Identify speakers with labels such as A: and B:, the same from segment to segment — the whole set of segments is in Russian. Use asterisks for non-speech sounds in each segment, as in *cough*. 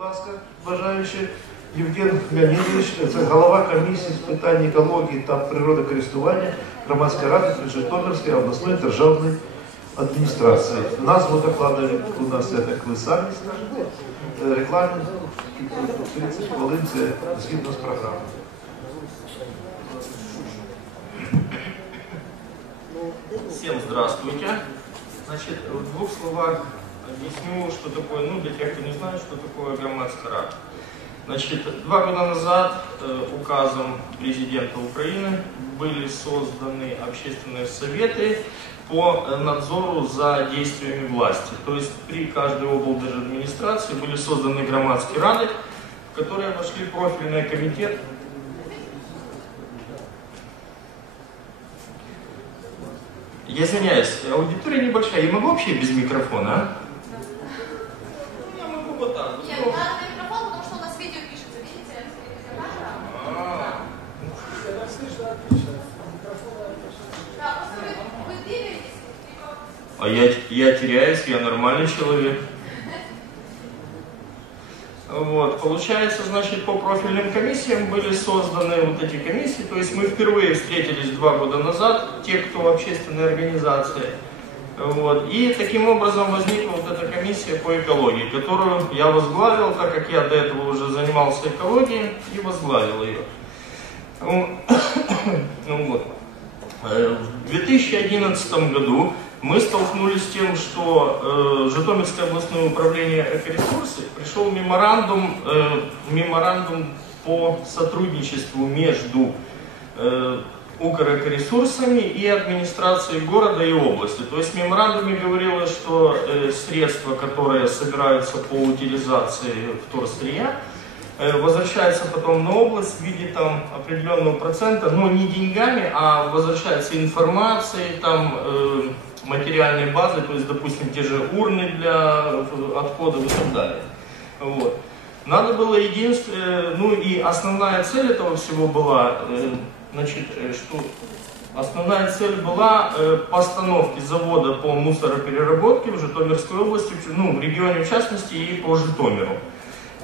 A: ласка, бажаючи. Євген Леонідович, це голова комісії з питань екології та природокористування громадської ради при Житомирської обласної державної адміністрації. Назву докладу у нас, я так ви самі скажете, Е, рекламі 30 хвилин, це згідно з програмою.
B: Всем здравствуйте. Значит, в двух словах объясню, что такое, ну, для тех, кто не знает, что такое громадскара. Значит, два года назад э, указом президента Украины были созданы общественные советы по э, надзору за действиями власти. То есть при каждой администрации были созданы громадские рады, в которые вошли профильный комитет Я извиняюсь, аудитория небольшая. Я могу вообще без микрофона, а? Ну, вот так. вот.
C: Нет, надо микрофон, потому что у нас видео пишется, видите?
B: А,
C: Да, просто вы, вы двигаетесь,
B: А я, я теряюсь, я нормальный человек. Вот, получается, значит, по профильным комиссиям были созданы вот эти комиссии, то есть мы впервые встретились два года назад, те, кто в общественной организации, вот, и таким образом возникла вот эта комиссия по экологии, которую я возглавил, так как я до этого уже занимался экологией и возглавил ее. *coughs* Ну вот. Э, В 2011 году мы столкнулись с тем, что э, Житомирское областное управление экоресурсы пришел меморандум, э, меморандум по сотрудничеству между э, Укрэкоресурсами и администрацией города и области. То есть меморандуме говорилось, что э, средства, которые собираются по утилизации вторсырья, э, возвращается потом на область в виде там определенного процента, но не деньгами, а возвращается информацией, там э, материальной базы, то есть, допустим, те же урны для э, отходов и так далее. Вот. Надо было единственное, ну и основная цель этого всего была, э, значит, э, что основная цель была э, постановки завода по мусоропереработке в Житомирской области, ну, в регионе в частности и по Житомиру.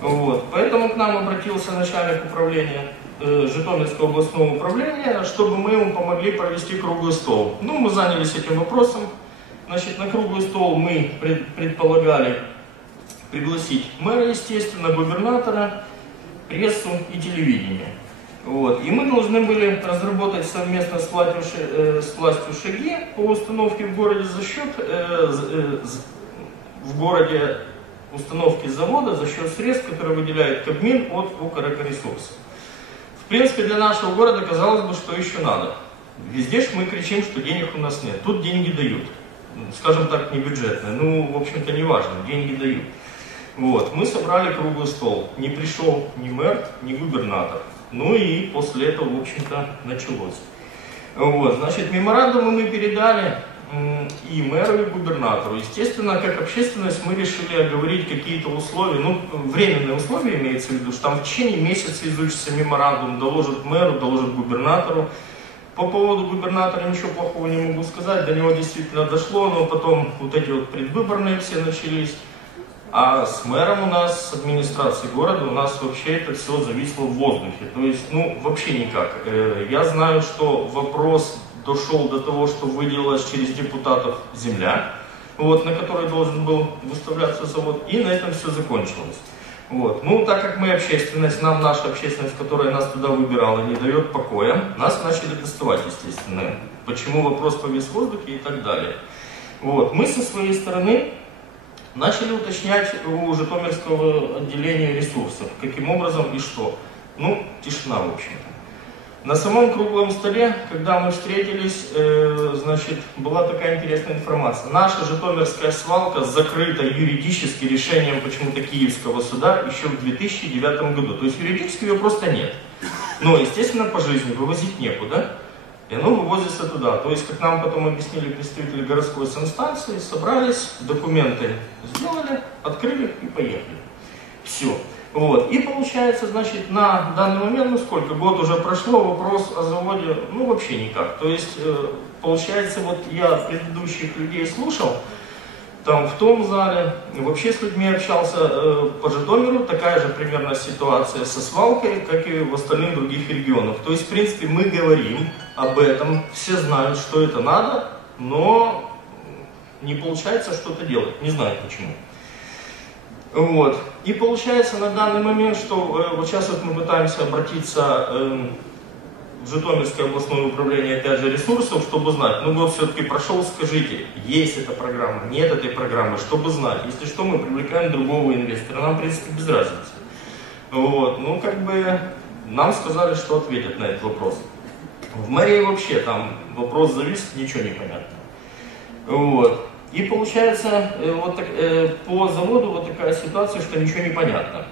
B: Вот. Поэтому к нам обратился начальник управления э, Житомирского областного управления, чтобы мы ему помогли провести круглый стол. Ну, мы занялись этим вопросом. Значит, на круглый стол мы пред- предполагали пригласить мэра, естественно, губернатора, прессу и телевидение. Вот. И мы должны были разработать совместно с властью, э, с властью шаги по установке в городе за счет э, э, в городе установки завода за счет средств, которые выделяет Кабмин от Укрэкоресурсов. В принципе, для нашего города казалось бы, что еще надо. Везде ж мы кричим, что денег у нас нет. Тут деньги дают. Скажем так, не бюджетные. Ну, в общем-то, не важно, деньги дают. Вот, мы собрали круглый стол. Не пришел ни мэр, ни губернатор. Ну и после этого, в общем-то, началось. Вот, значит, меморандумы мы передали и мэру, и губернатору. Естественно, как общественность мы решили оговорить какие-то условия, ну, временные условия имеется в виду, что там в течение месяца изучится меморандум, доложит мэру, доложит губернатору. По поводу губернатора ничего плохого не могу сказать, до него действительно дошло, но потом вот эти вот предвыборные все начались. А с мэром у нас, с администрацией города, у нас вообще это все зависло в воздухе. То есть, ну, вообще никак. Э, Я знаю, что вопрос дошел до того, что выделилась через депутатов земля, вот, на которой должен был выставляться завод, и на этом все закончилось. Вот. Ну, так как мы общественность, нам наша общественность, которая нас туда выбирала, не дает покоя, нас начали доставать, естественно. Почему вопрос повис в воздухе и так далее. Вот. Мы со своей стороны начали уточнять у Житомирского отделения ресурсов, каким образом и что. Ну, тишина, в общем-то. На самом круглом столе, когда мы встретились, э, значит, была такая интересная информация. Наша Житомирская свалка закрыта юридически решением почему-то Киевского суда еще в 2009 году. То есть юридически ее просто нет. Но, естественно, по жизни вывозить некуда. И оно вывозится туда. То есть, как нам потом объяснили представители городской санстанции, собрались, документы сделали, открыли и поехали. Все. Вот. И получается, значит, на данный момент, ну сколько, год уже прошло, вопрос о заводе, ну вообще никак. То есть, э, получается, вот я предыдущих людей слушал, там в том зале. Вообще с людьми общался э, по Житомиру, такая же примерно ситуация со свалкой, как и в остальных других регионах. То есть, в принципе, мы говорим об этом, все знают, что это надо, но не получается что-то делать, не знаю почему. Вот. И получается на данный момент, что э, вот сейчас вот мы пытаемся обратиться э, Житомирское областное управление, опять же, ресурсов, чтобы знать, ну год все-таки прошел, скажите, есть эта программа, нет этой программы, чтобы знать. Если что, мы привлекаем другого инвестора, нам, в принципе, без разницы. Вот, ну, как бы, нам сказали, что ответят на этот вопрос. В мэрии вообще там вопрос завис, ничего не понятно. Вот. И получается, э, вот так, э, по заводу вот такая ситуация, что ничего не понятно.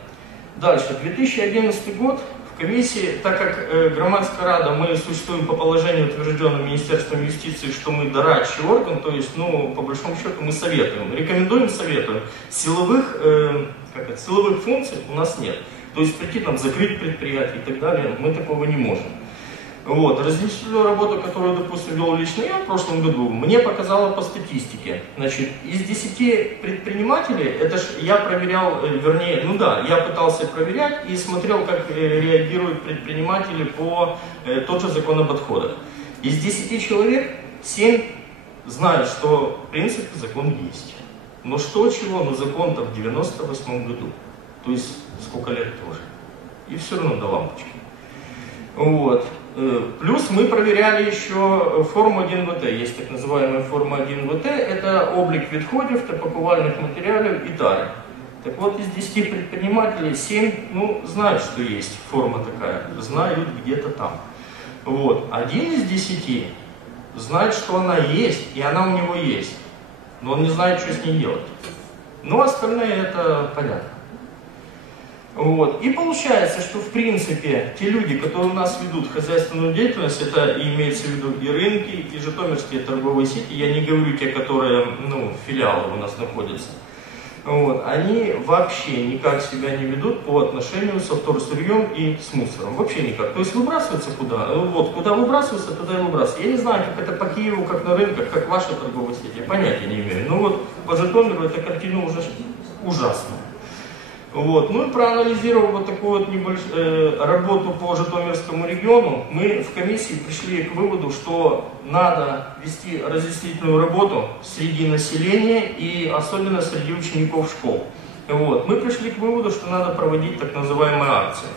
B: Дальше, 2011 год, комиссии, так как э, Громадская Рада, мы существуем по положению, утвержденному Министерством юстиции, что мы дорадчий орган, то есть, ну, по большому счету, мы советуем. Рекомендуем, советуем. Силовых, э, как это, силовых функций у нас нет. То есть прийти там, закрыть предприятие и так далее, мы такого не можем. Вот. Разъяснительную работу, которую, допустим, вел лично я в прошлом году, мне показала по статистике. Значит, из 10 предпринимателей, это ж я проверял, э, вернее, ну да, я пытался проверять и смотрел, как э, реагируют предприниматели по э, тот же закон об отходах. Из 10 человек 7 знают, что в принципе закон есть. Но что чего, но закон-то в 98 году. То есть сколько лет тоже. И все равно до лампочки. Вот. Э, плюс мы проверяли еще форму 1ВТ. Есть так называемая форма 1ВТ. Это облик відходів та пакувальних материалов и тари. Так вот, из 10 предпринимателей 7 ну, знают, что есть форма такая. Знают где-то там. Вот. Один из 10 знает, что она есть, и она у него есть. Но он не знает, что с ней делать. Но остальные это понятно. Вот. И получается, что в принципе те люди, которые у нас ведут хозяйственную деятельность, это имеется в виду и рынки, и житомирские торговые сети, я не говорю те, которые, ну, филиалы у нас находятся, вот, они вообще никак себя не ведут по отношению со вторсырьем и с мусором. Вообще никак. То есть выбрасывается куда? Вот, куда выбрасывается, туда и выбрасывается. Я не знаю, как это по Киеву, как на рынках, как ваши торговые сети. Я понятия не имею. Но вот по Житомиру эта картина уже ужасная. Вот. Ну и проанализировав вот такую вот небольш... э, работу по Житомирскому региону, мы в комиссии пришли к выводу, что надо вести разъяснительную работу среди населения и особенно среди учеников школ. Вот. Мы пришли к выводу, что надо проводить так называемые акции.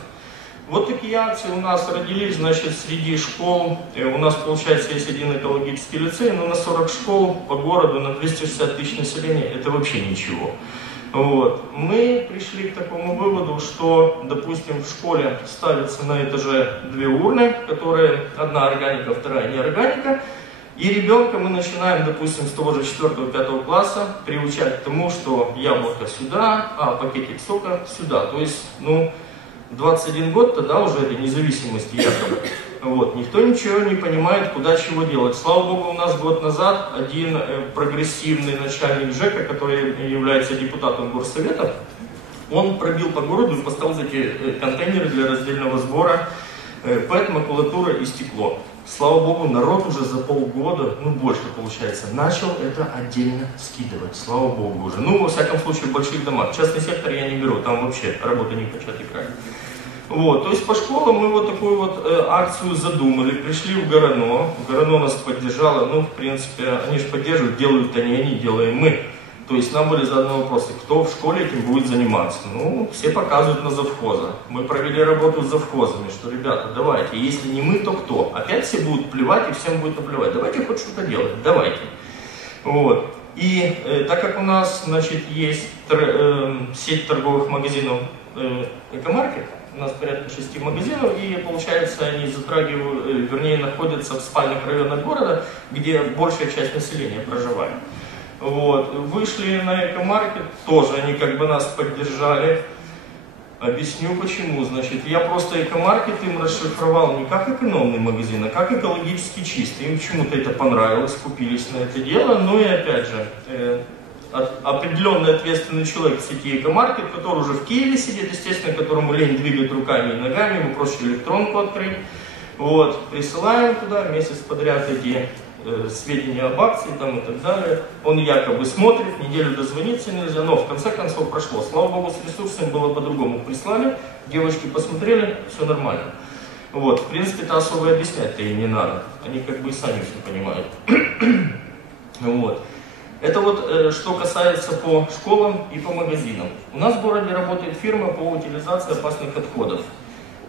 B: Вот такие акции у нас родились, значит, среди школ. Э, у нас, получается, есть один экологический лицей, но на 40 школ по городу, на 260 тысяч населения, это вообще ничего. Вот. Мы пришли к такому выводу, что, допустим, в школе ставятся на этаже две урны, которые одна органика, вторая неорганика, и ребенка мы начинаем, допустим, с того же 4-5 класса приучать к тому, что яблоко сюда, а пакетик сока сюда. То есть, ну, 21 год тогда уже это независимости якобы. Вот. Никто ничего не понимает, куда чего делать. Слава богу, у нас год назад один э, прогрессивный начальник ЖЭКа, который является депутатом горсовета, он пробил по городу и поставил эти э, контейнеры для раздельного сбора ПЭТ, макулатура и стекло. Слава богу, народ уже за полгода, ну больше получается, начал это отдельно скидывать. Слава богу уже. Ну, во всяком случае, в больших домах. Частный сектор я не беру, там вообще работа не початый край. Вот, то есть по школам мы вот такую вот э, акцию задумали, пришли в Горано, Горано нас поддержало, ну, в принципе, они же поддерживают, делают они, они делаем мы. То есть нам были заданы вопросы, кто в школе этим будет заниматься. Ну, все показывают на завхоза. Мы провели работу с завхозами, что, ребята, давайте, если не мы, то кто? Опять все будут плевать и всем будет наплевать. Давайте хоть что-то делать, давайте. Вот. И э, так как у нас, значит, есть тр, э, сеть торговых магазинов э, Экомаркет, у нас порядка шести магазинов, и получается они затрагивают, э, вернее, находятся в спальных районах города, где большая часть населения проживает. Вот. Вышли на экомаркет, тоже они как бы нас поддержали. Объясню почему. Значит, я просто экомаркет им расшифровал не как экономный магазин, а как экологически чистый. Им почему-то это понравилось, купились на это дело. Ну и опять же, э, определенный ответственный человек в сети Экомаркет, который уже в Киеве сидит, естественно, которому лень двигать руками и ногами, ему проще электронку открыть. Вот, присылаем туда месяц подряд эти э, сведения об акции там и так далее. Он якобы смотрит, неделю дозвониться нельзя, но в конце концов прошло. Слава богу, с ресурсами было по-другому. Прислали, девочки посмотрели, все нормально. Вот, в принципе-то особо объяснять-то им не надо. Они как бы и сами все понимают. *clears throat* вот. Это вот э, что касается по школам и по магазинам. У нас в городе работает фирма по утилизации опасных отходов.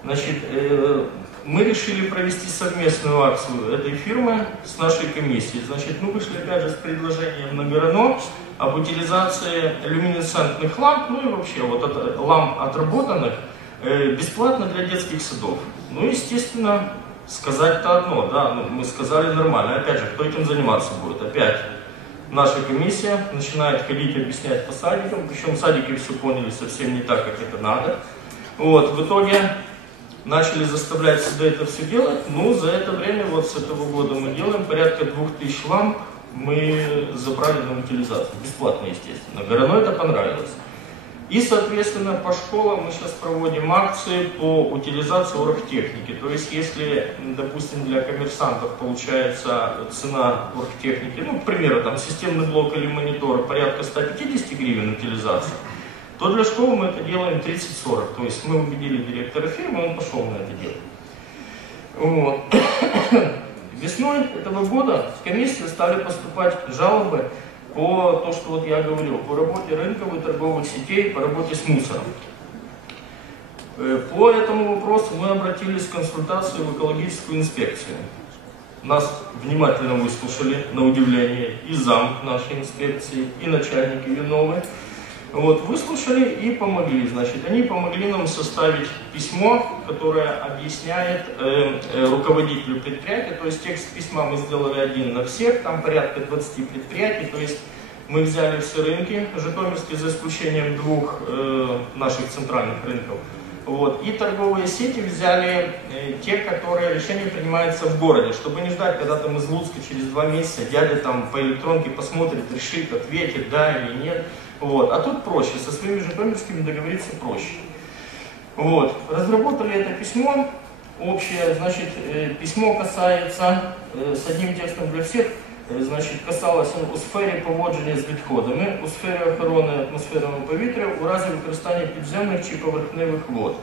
B: Значит, э, мы решили провести совместную акцию этой фирмы с нашей комиссией. Значит, мы вышли опять же с предложением на Мирано об утилизации люминесцентных ламп, ну и вообще вот от, ламп отработанных э, бесплатно для детских садов. Ну, естественно, сказать-то одно, да, ну, мы сказали нормально. Опять же, кто этим заниматься будет? Опять наша комиссия начинает ходить объяснять по садикам, причем садики все поняли совсем не так, как это надо. Вот, в итоге начали заставлять себя это все делать, ну, за это время, вот с этого года мы делаем порядка 2000 ламп, мы забрали на утилизацию, бесплатно, естественно. Горано это понравилось. И, соответственно, по школам мы сейчас проводим акции по утилизации оргтехники. То есть, если, допустим, для коммерсантов получается цена оргтехники, ну, к примеру, там, системный блок или монитор порядка 150 гривен утилизации, то для школы мы это делаем 30-40. То есть, мы убедили директора фирмы, он пошел на это дело. Вот. *coughs* Весной этого года в комиссию стали поступать жалобы по то, что вот я говорил, по работе рынков и торговых сетей, по работе с мусором. Э, по этому вопросу мы обратились в консультацию в экологическую инспекцию. Нас внимательно выслушали, на удивление, и зам нашей инспекции, и начальник ее новый. Вот, выслушали и помогли. Значит, они помогли нам составить письмо, которое объясняет э, э, руководителю предприятия. То есть текст письма мы сделали один на всех, там порядка 20 предприятий. То есть мы взяли все рынки житомирские, за исключением двух э, наших центральных рынков. Вот. И торговые сети взяли э, те, которые решения принимаются в городе, чтобы не ждать, когда там из Луцка через два месяца дядя там по электронке посмотрит, решит, ответит, да или нет. Вот. А тут проще, со своими житомирскими договориться проще. Вот. Разработали это письмо общее, значит, э, письмо касается э, с одним текстом для всех, э, значить, касалося у сфері поводження з відходами, у сфері охорони атмосферного повітря у разі використання підземних чи поверхневих вод.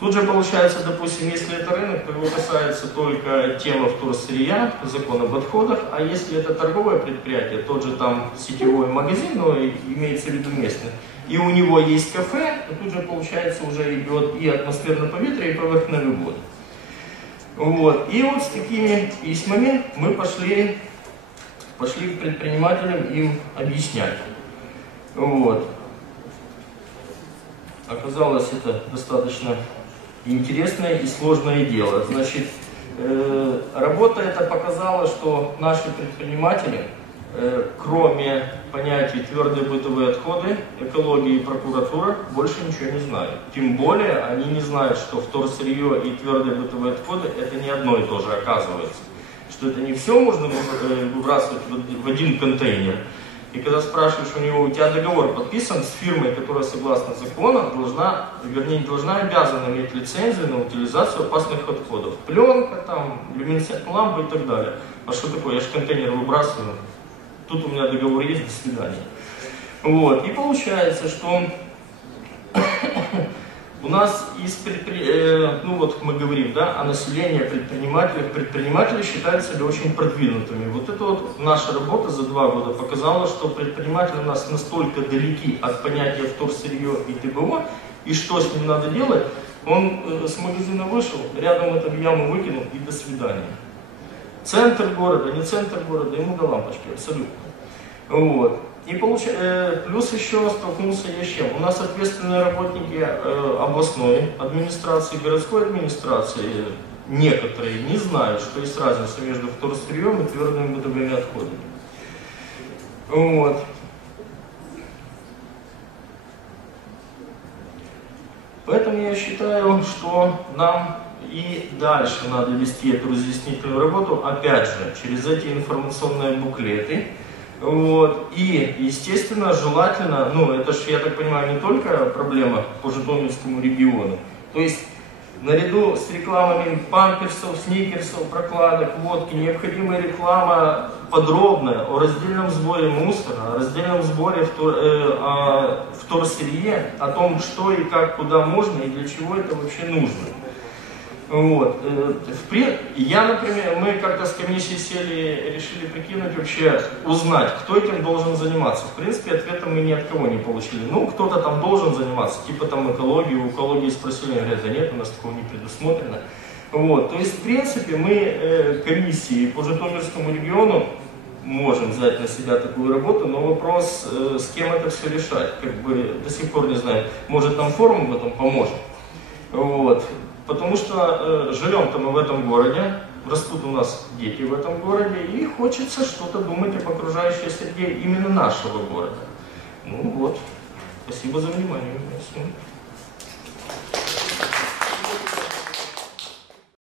B: Тут же получается, допустим, если это рынок, то его касается только тема вторсырья, закон об отходах, а если это торговое предприятие, тот же там сетевой магазин, но имеется в виду местный, и у него есть кафе, то тут же получается уже идет и атмосферное поветрие, и поверхновый воды. Вот. И вот с такими письмами мы пошли, пошли к предпринимателям им объяснять. Вот. Оказалось это достаточно интересное и сложное дело. Значит, э, работа эта показала, что наши предприниматели, э, кроме понятий твердые бытовые отходы, экология и прокуратура, больше ничего не знают. Тем более они не знают, что вторсырье и твердые бытовые отходы это не одно и то же оказывается. Что это не все можно э, выбрасывать в один контейнер, и когда спрашиваешь у него, у тебя договор подписан с фирмой, которая согласно закону должна, вернее, не должна, обязана иметь лицензию на утилизацию опасных отходов. Пленка, там, люминесцентная лампа и так далее. А что такое? Я же контейнер выбрасываю. Тут у меня договор есть, до свидания. Вот. И получается, что у нас из предпри... э, ну вот мы говорим, да, о населении, о предпринимателях. Предприниматели считают себя очень продвинутыми. Вот это вот наша работа за два года показала, что предприниматели у нас настолько далеки от понятия вторсырье и ТБО, и что с ним надо делать, он э, с магазина вышел, рядом эту яму выкинул и до свидания. Центр города, не центр города, ему до лампочки, абсолютно. Вот. И получ... э, плюс еще столкнулся я с чем? У нас ответственные работники э, областной администрации, городской администрации, некоторые не знают, что есть разница между вторсырьем и твердыми бытовыми отходами. Вот. Поэтому я считаю, что нам и дальше надо вести эту разъяснительную работу, опять же, через эти информационные буклеты, вот. И, естественно, желательно, ну, это же, я так понимаю, не только проблема по Житомирскому региону. То есть Наряду с рекламами памперсов, сникерсов, прокладок, водки, необходима реклама подробная о раздельном сборе мусора, о раздельном сборе втор, э, о вторсырье, о том, что и как, куда можно и для чего это вообще нужно. Вот. э, Я, например, мы как-то с комиссией сели, решили прикинуть вообще, узнать, кто этим должен заниматься. В принципе, ответа мы ни от кого не получили. Ну, кто-то там должен заниматься, типа там экологии, у экологии спросили, говорят, да нет, у нас такого не предусмотрено. Вот. То есть, в принципе, мы э, комиссии по Житомирскому региону можем взять на себя такую работу, но вопрос, э, с кем это все решать, как бы до сих пор не знаю. Может, нам форум в этом поможет. Вот. Потому что э, живем-то мы в этом городе, растут у нас дети в этом городе, и хочется что-то думать об окружающей среде именно нашего города. Ну вот. Спасибо за внимание.